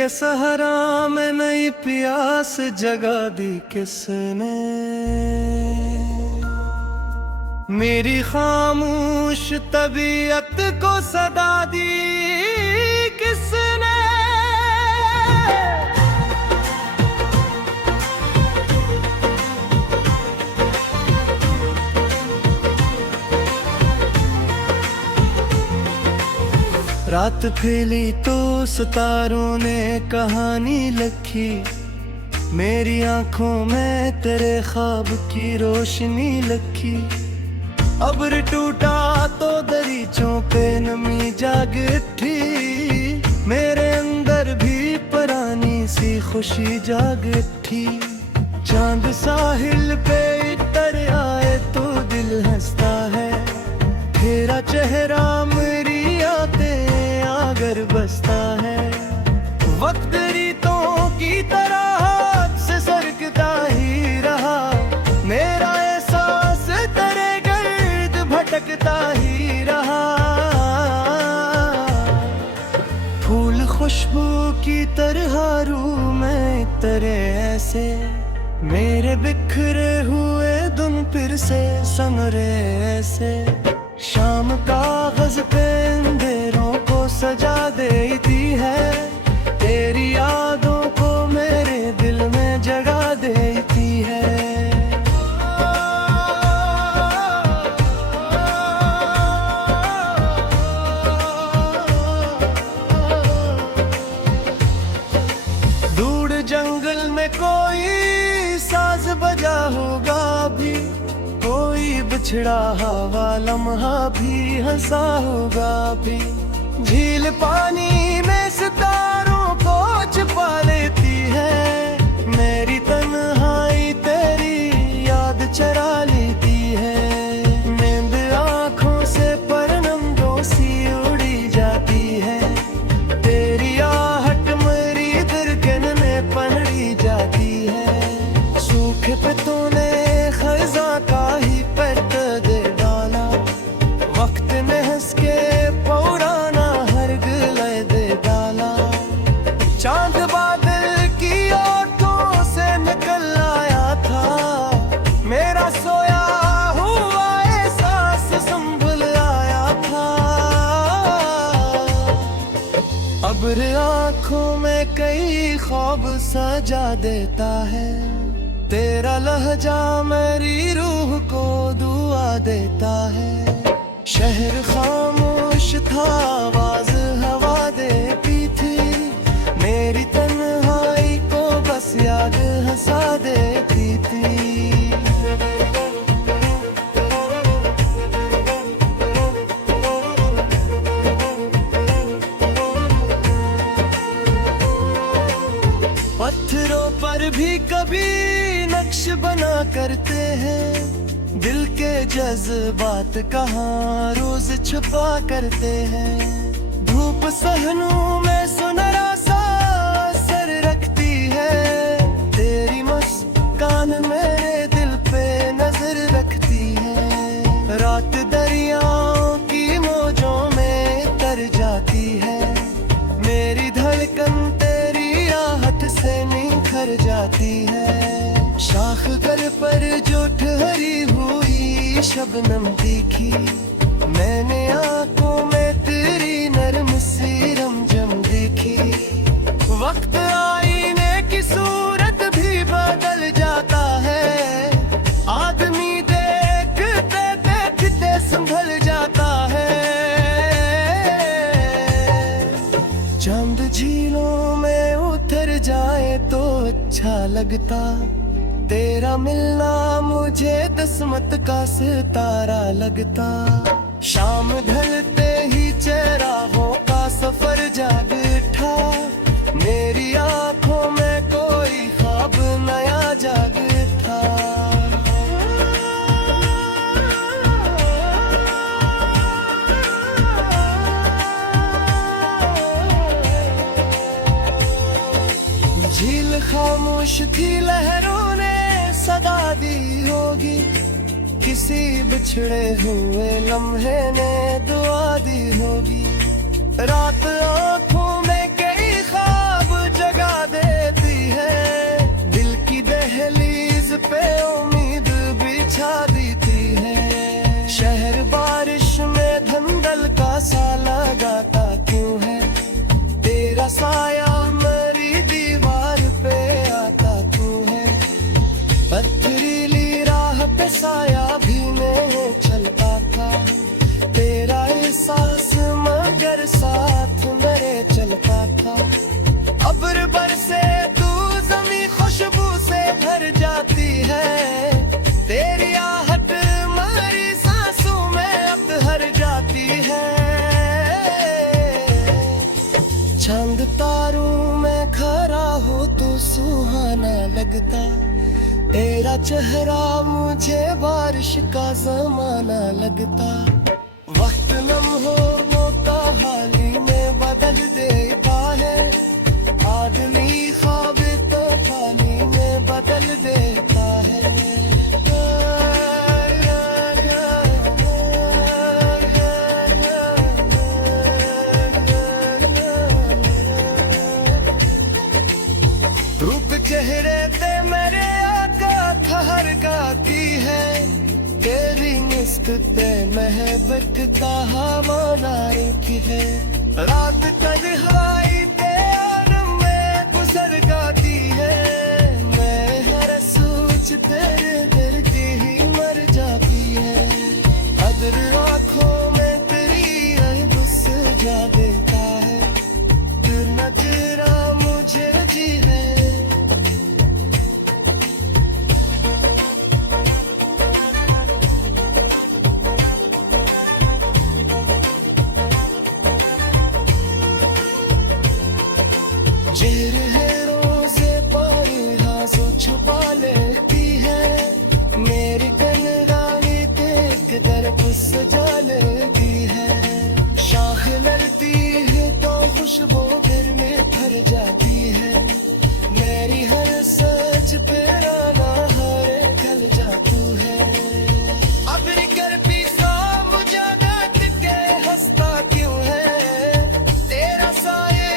के सहरा में नई प्यास जगा दी किसने, मेरी खामोश तबीयत को सदा दी किसने। रात फैली तो सितारों ने कहानी लिखी, मेरी आंखों में तेरे ख्वाब की रोशनी लिखी। अब्र टूटा तो दरीचों पे नमी जाग उठी, मेरे अंदर भी पुरानी सी खुशी जाग उठी। चांद साहिल पे इतर आए तो दिल हंसता है, तेरा चेहरा मेरी यादें आगर बसता है। वक्त रीतों की तरह हाथ से सरकता ही रहा, मेरा एहसास तेरे गर्द भटकता ही रहा। फूल खुशबू की तरह रूह में तेरे ऐसे, मेरे बिखरे हुए दिन फिर से संवरे ऐसे। शाम कागज पे अंधेरों को सजा देती है, तेरी यादों को मेरे दिल में जगा देती है। दूर जंगल में कोई साज बजा होगा भी, कोई बिछड़ा हवा लम्हा भी हंसा होगा भी। झील पानी में सितारों को छुपा लेती है, मेरी तन्हाई तेरी याद चरा लेती है। नींद आँखों से परनम दोसी उड़ी जाती है, तेरी आहट मेरी धड़कन में पनड़ी जाती है। सूखे पे तूने खज़ां का ही परत दे डाला, वक्त ने हंस के पुराना हर गले दे डाला। चांद बादल की ओठों से निकल आया था, मेरा सोया हुआ एहसास संभल आया था। अब्र आँखों में कई ख्वाब सजा देता है, तेरा लहजा मेरी रूह को दुआ देता है। शहर खामोश था, आवाज हवा देती थी, मेरी तन्हाई को बस याद हंसा देती थी। पत्थरों पर भी कभी नक्श बना करते हैं, दिल के जज्बात कहाँ रोज छुपा करते हैं। धूप सहनों में सुनहरा सा असर रखती है, तेरी मुस्कान मेरे दिल पे नजर रखती है। रात दरियाओं की मौजों में तर जाती है, मेरी धड़कन तेरी आहट से निखर जाती है। शाख घर पर जो ठहरी हुई शबनम देखी, मैंने आंखों में तेरी नरम सी रमझम देखी। वक्त आईने की सूरत भी बदल जाता है, आदमी देखते देखते संभल जाता है। चांद झीलों में उतर जाए तो अच्छा लगता, तेरा मिलना मुझे किस्मत का सितारा लगता। शाम ढलते ही चेहरों का सफर जाग उठा, मेरी आंखों में कोई ख्वाब नया जाग था। झील खामोश थी, लहरों ने सदा दी होगी, किसी बिछड़े हुए लम्हे ने दुआ दी होगी। रात आँखों में कई ख्वाब जाती है। तेरी आहट मेरी सांसों में अतहर जाती है। चांद तारों में खरा हो तो सुहाना लगता, तेरा चेहरा मुझे बारिश का जमाना लगता। वक्त लम्हों का हाली में बदल देता है, आदमी ख्वाब तो पानी में बदल देता है। रूप चेहरे पे मेरे आका ठहर गाती है, तेरी निस्क पे महबत का हमारा एक है। रात तन्हाई ते आलम में गुजर गाती है, मैं हर सोच तेरे दिल की ही मर जाती है। अदर आँखों में तेरी गुस जा देता है, फिर नजरा मुझे जी है। चेहरों से पारी हासो छुपा लेती है, मेरी कनगानी ते किधर सजा लेती है। शाख लड़ती है तो खुशबू फिर में भर जाती है, मेरी हर सच पे राना हर खल जातू है। अबरी कर भी खाम जगत के हंसता क्यों है, तेरा साये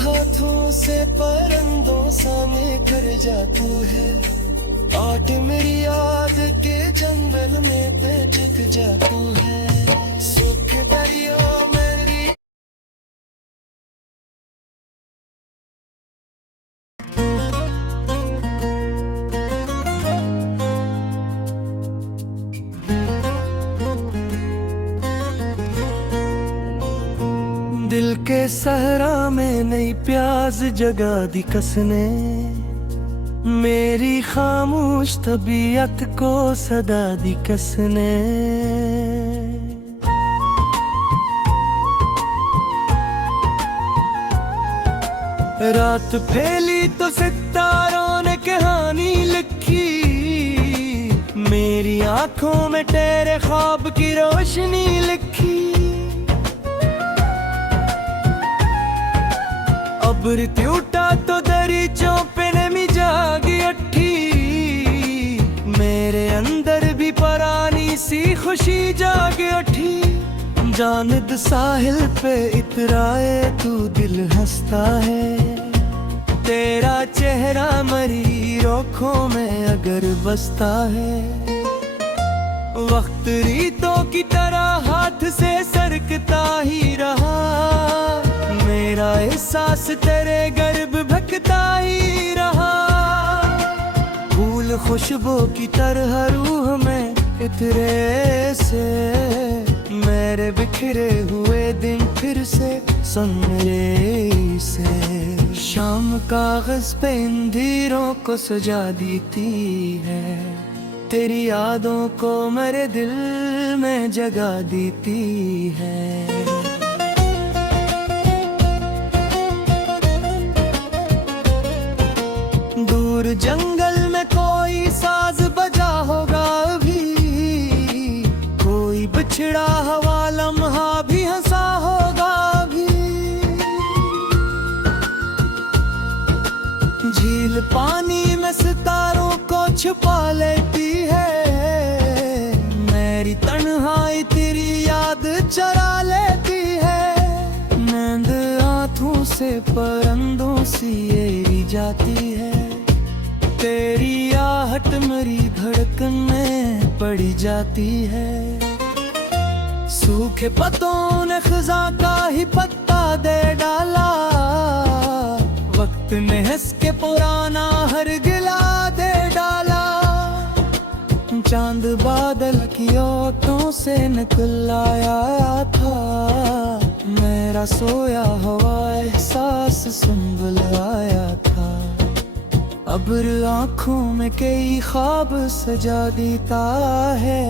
हाथों से परंदों सा निखर जातू है। आट मेरी याद के जंगल में पेटक जातू है। सुख दरिया मेरी दिल के सहरा में नई प्यास जगा दी कसने, मेरी खामोश तबीयत को सदा दी कसने। रात फैली तो सितारों ने कहानी लिखी, मेरी आंखों में तेरे ख्वाब की रोशनी लिखी। अब्र टूटा तो दरीचों पे नमी जागी अट्ठी, मेरे अंदर भी परानी सी खुशी जाग उठी। जानिद साहिल पे इतराए तू दिल हंसता है, तेरा चेहरा मरी रोखों में अगर बसता है। वक्त रीतों की तरह हाथ से सरकता ही रहा, मेरा एहसास तेरे गर्भ भटकता ही रहा। फूल खुशबू की तरह रूह में इतरे से, मेरे बिखरे हुए दिन फिर से सनरे से। शाम कागज पे इंदिरों को सजा देती है, तेरी यादों को मेरे दिल में जगा देती है। दूर जंगल में कोई साज बजा होगा अभी, कोई बिछड़ा हवा लम्हा भी हंसा होगा अभी। झील पानी में सितारों को छुपा लेती है, मेरी तन्हाई तेरी याद चरा लेती है। नींद आँखों से परंदों सी एरी जाती है, तेरी आहट मेरी धड़कन में पड़ी जाती है। सूखे पत्तों ने खजा का ही पत्ता दे डाला, वक्त ने हंस के पुराना हर गिला दे डाला। चांद बादल की ओटों से निकल आया था, मैं मेरा सोया हुआ एहसास संभल आया था। अब्र आँखों में कई ख्वाब सजा देता है,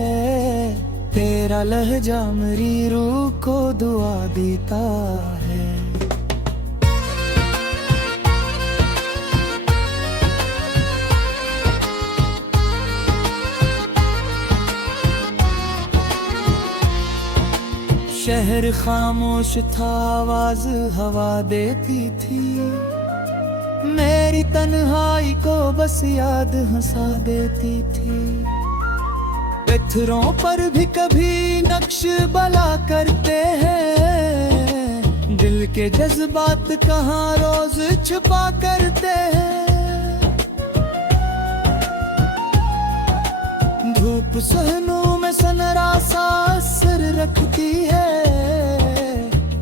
तेरा लहजा मेरी रूह को दुआ देता है। शहर खामोश था, आवाज हवा देती थी, मेरी तन्हाई को बस याद हंसा देती थी। पत्थरों पर भी कभी नक्श बला करते हैं, दिल के जज्बात कहाँ रोज छुपा करते हैं। धूप सहनों में सनरा सा असर रखती है,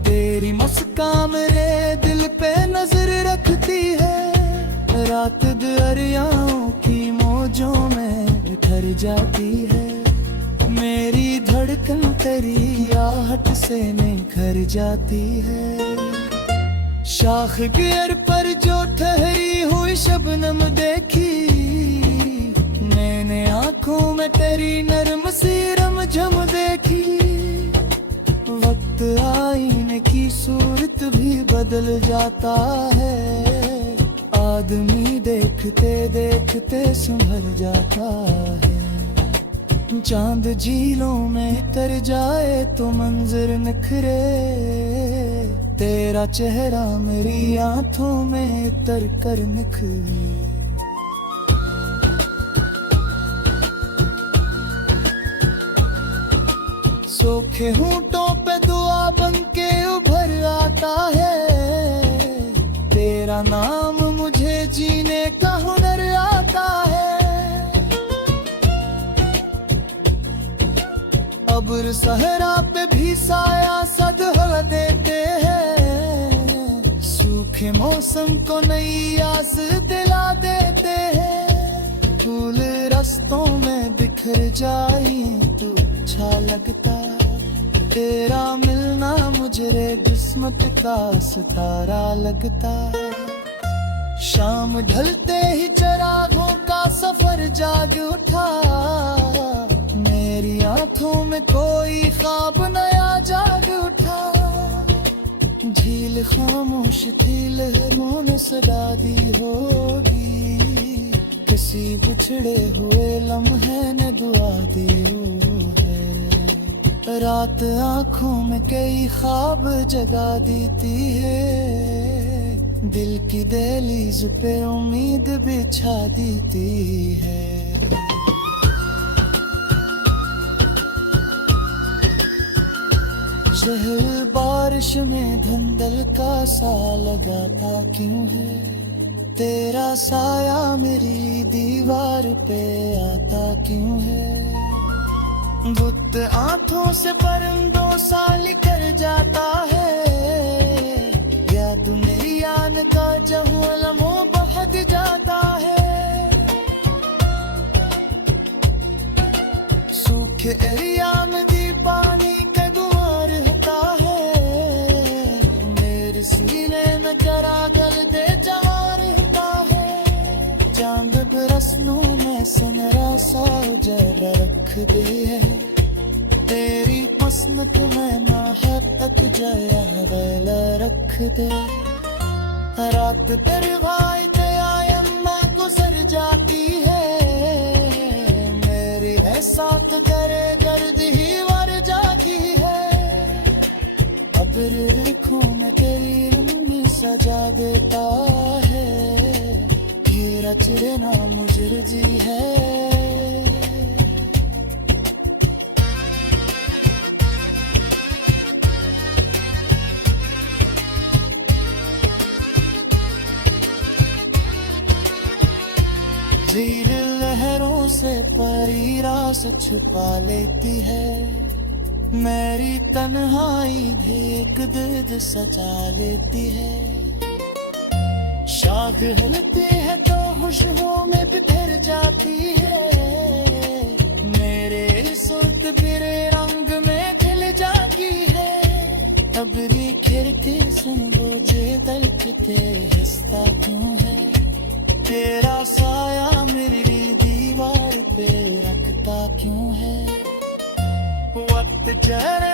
तेरी मुस्कान मेरे दिल पे नजर रखती है। रात दरियाओं की मौजों में ठहर जाती है, मेरी धड़कन तेरी आहट से निखर जाती है। शाख गिर पर जो ठहरी हुई शबनम देखी, मैंने आंखों में तेरी नरम सी रमझम देखी। वक्त आईने की सूरत भी बदल जाता है, आदमी देखते देखते संभल जाता है। चांद झीलों में तर जाए तो मंजर निखरे, तेरा चेहरा मेरी आंखों में तर कर निखरे। सूखे होंठों पे दुआ बन के उभर आता है, तेरा नाम मुझे जीने का हुनर आता है। अब्र सहरा पे भी साया सदहल देते हैं, सूखे मौसम को नई आस दिला देते हैं। फूल रास्तों में बिखर जाए तो अच्छा लगता, तेरा मिलना मुझे किस्मत का सितारा लगता। शाम ढलते ही चरागों का सफर जाग उठा, मेरी आंखों में कोई ख्वाब नया जाग उठा। झील खामोश थी, लहरों ने सदा दी होगी, किसी बिछड़े हुए लम्हे ने दुआ दी होगी। रात आंखों में कई ख्वाब जगा देती है, दिल की दहलीज पे उम्मीद बिछा देती है। जहर बारिश में धंधल का सा लगाता क्यों है, तेरा साया मेरी दीवार पे आता क्यों है। बुत आंखों से परिंदों सा निकल जाता है, याद मेरी आन का जहुलमो बहक जाता है। सूखे एरिया में भी पानी का गुहार होता है, मेरे सीने में चरागल दे जवार होता है। चांद बरसनों में सनरा सा उजरा रख दे है, तेरी मसनत में महत्तक जया वेला रख दे। रात तेरे भाई अम्मा गुजर जाती है, मेरी है साथ करे गर्द ही वर जाती है। अब्र रेखों में तेरी रंगी सजा देता है, घेरा चिरना मुजर जी है। झील लहरों से परी रास छुपा लेती है, मेरी तन्हाई भी एक दर्द सजा लेती है। शाख हिलती है तो खुशबू में बिखर जाती है, मेरे सुर्ख फिरे रंग में खिल जाती है। अबरी खिड़की सुन लो जे दर्द ते हंसता क्यों है, तेरा साया मेरी दीवार पे रखता क्यों है। वक्त चेहरे